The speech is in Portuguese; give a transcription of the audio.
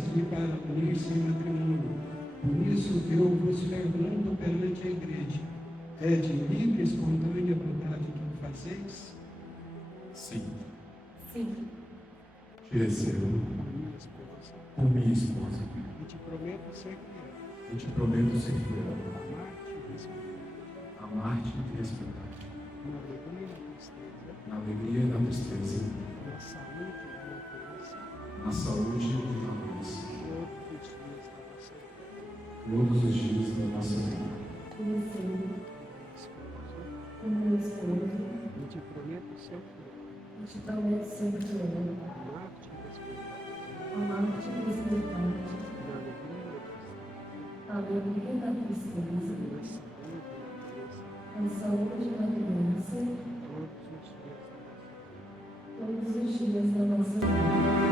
peço-te para unir-se em matrimônio. Por isso eu vos pergunto perante a igreja: é de livre e espontânea vontade que o fazeis? Sim, Sim, te recebo Minha esposa, como minha esposa e te prometo ser fiel, e te prometo ser fiel, amar-te e respeitar, amar-te e respeitar, na alegria e na tristeza, na alegria e na tristeza, na saúde e na doença, na saúde e na doença, todos os dias da nossa vida. todos os dias da nossa vida. conhecendo Minha esposa, como meu esposo, e te prometo ser fiel, e te prometo ser fiel, amar-te e respeitar, amar-te e respeitar-te, na alegria e na tristeza, na alegria e na tristeza, na saúde e na doença, na saúde e na doença, todos os dias da nossa vida. todos os dias da nossa vida.